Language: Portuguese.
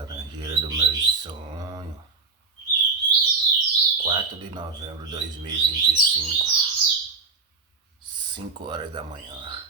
laranjeira do meu sonho. 4 de novembro de 2025, 5 horas da manhã.